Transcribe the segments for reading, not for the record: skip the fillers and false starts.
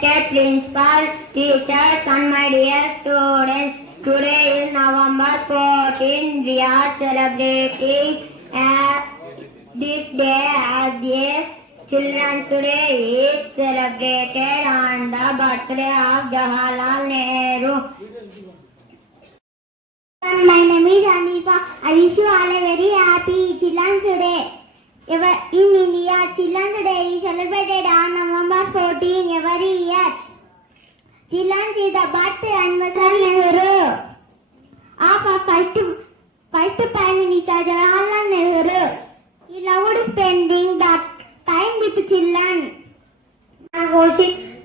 respected principal, teachers and my dear students, today is November 14. We are celebrating this day as a Children's Day is celebrated on the birthday of Jawaharlal Nehru. My name is Anifa. I wish you all a very happy Children's Day. In India, Children's Day is celebrated on November 14 every year. Children's is the birthday anniversary Nehru of our first Prime Minister Jawaharlal Nehru. He loved spending the time with children.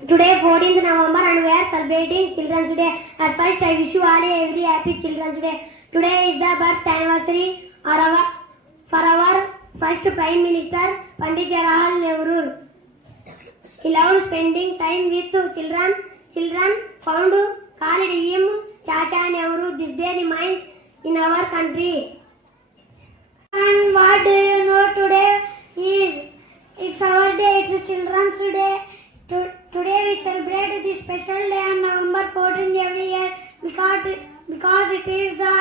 Today 14th November and we are celebrating Children's Day. At first I wish you all a very happy Children's Day. Today is the birth anniversary for our first Prime Minister Pandit Jawaharlal Nehru. He loved spending time with children. Children called him Chacha Nehru. This day remains in our country. And what do you know today is? It's our day, it's Children's Day. Today we celebrate this special day on November 14 every year because it is the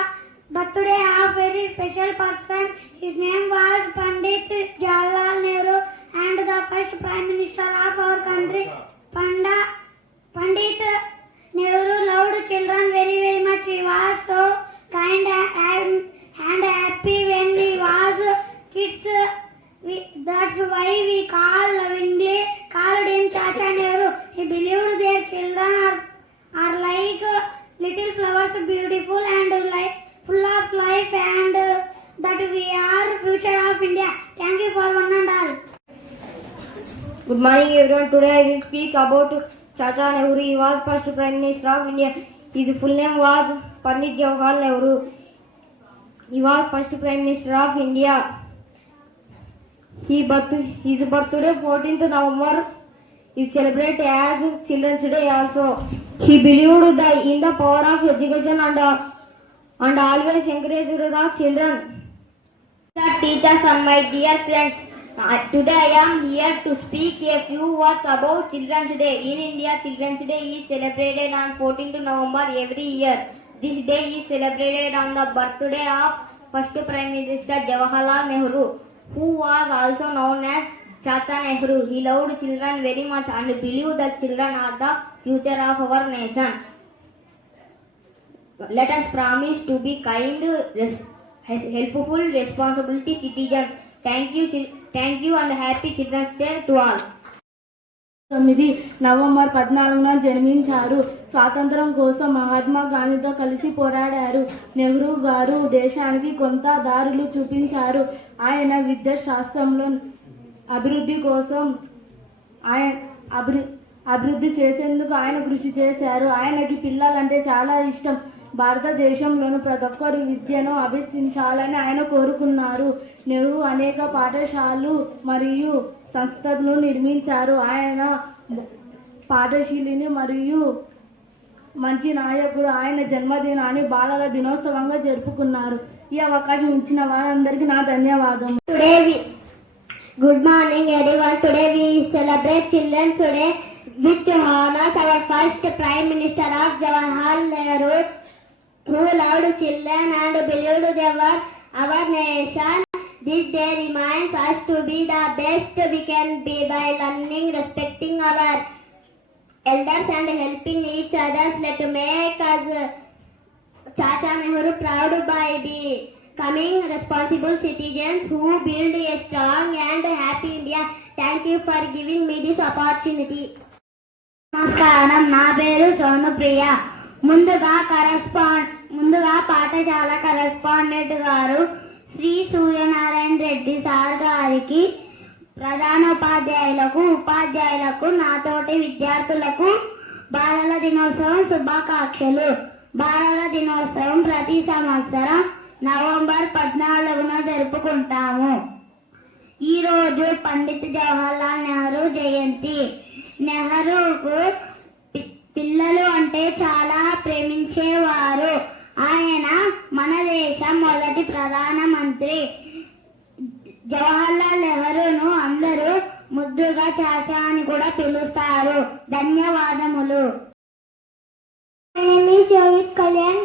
birthday of a very special person. His name was Pandit Jawaharlal Nehru and the first Prime Minister of our country. Pandit Nehru loved children very, very much. He was so kind and happy when he was kids. That's why we lovingly called him Chacha Nehru. He believed their children are like little flowers, beautiful and full of life, and that we are future of India. Thank you for one and all. Good morning everyone. Today I will speak about Chacha Nehru. He was first Prime Minister of India. His full name was Pandit Jawaharlal Nehru. He was first Prime Minister of India. His birthday 14th November is celebrated as Children's Day also. He believed in the power of education and always encouraged the children. The teachers and my dear friends, today I am here to speak a few words about Children's Day. In India, Children's Day is celebrated on 14th November every year. This day is celebrated on the birthday of first Prime Minister Jawaharlal Nehru, who was also known as Chacha Nehru. He loved children very much and believed that children are the future of our nation. Let us promise to be kind, helpful, responsible citizens. Thank you and happy Children's Day to all. November 14న జన్మించారు. స్వాతంత్రం కోసం మహాత్మా గాంధీతో కలిసి పోరాడారు. నెహ్రూ గారు దేశానికి కొంత దారులు చూపించారు. ఆయన విద్యా శాస్త్రంలో అభివృద్ధి కోసం అభివృద్ధి చేసేందుకు ఆయన కృషి చేశారు. ఆయనకి పిల్లలంటే చాలా ఇష్టం. భారతదేశంలోని ప్రతి ఒక్కరు విద్యను అభ్యసించాలని ఆయన కోరుకున్నారు. నెహ్రూ అనేక పాఠశాలలు మరియు సంస్థలను నిర్మించారు. ఆయన పాఠశీలిని మరియు మంచి నాయకుడు. ఆయన జన్మదినాన్ని బాలల దినోత్సవంగా జరుపుకున్నారు. ఈ అవకాశం ఇచ్చిన వారందరికీ నా ధన్యవాదములు. Good morning everyone. Today we celebrate Children's Day, which honors our first Prime Minister of Jawaharlal Nehru, who loved children and believed they were our nation. This day reminds us to be the best we can be by learning, respecting our elders and helping each other. Let make us Chacha Nehru proud by becoming responsible citizens who build a strong and happy India. Thank you for giving me this opportunity. నమస్కారం, నా పేరు సోనుప్రియ. ముందుగా పాఠశాల correspondent గారు Shri Suryanarayana Reddy sir గారికి, ప్రధానోపాధ్యాయులకు, ఉపాధ్యాయులకు, నాతోటి విద్యార్థులకు బాలల దినోత్సవం శుభాకాంక్షలు. బాలల దినోత్సవం ప్రతి సంవత్సరం నవంబర్ 14న జరుపుకుంటాము. ఈరోజు పండిత్ జవహర్లాల్ నెహ్రూ జయంతి. నెహ్రూకు పిల్లలు అంటే చాలా ప్రేమించేవారు. ఆయన మన దేశ మొదటి ప్రధానమంత్రి. జవహర్లాల్ నెహ్రూను అందరూ ముద్దుగా చాచా అని కూడా పిలుస్తారు. ధన్యవాదములు. My name is Shovit Kalyan.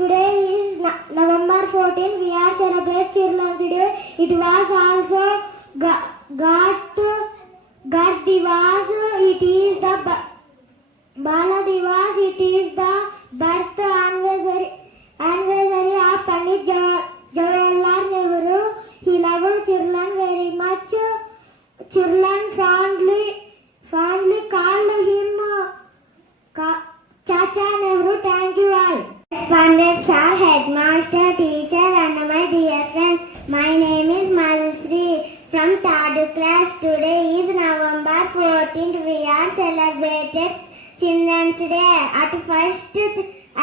Today is November 14. We are celebrating Children's Day. It was also God Divas. It is the Bala Divas. It is the birth anniversary of Pandit Jawaharlal Nehru. He loved children very much. Children fondly called him Chacha Nehru. Thank you all. Respondents are headmaster, teacher and my dear friends. My name is Madhusri from 3rd class. Today is November 14th. We are celebrated Children's Day. At first,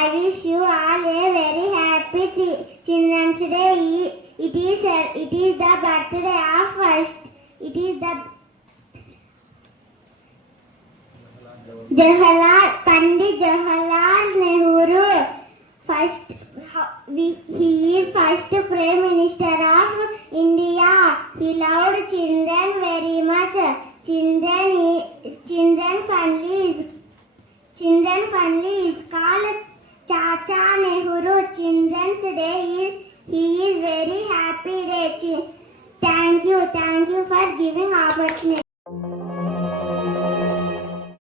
I wish you all a very happy Children's Day. It is the birthday of Pandit Jawaharlal Nehru. He is first Prime Minister of India. He loved children very much. Children family is called Chacha Nehru. Children's Day he is very happy day. Thank you for giving opportunity.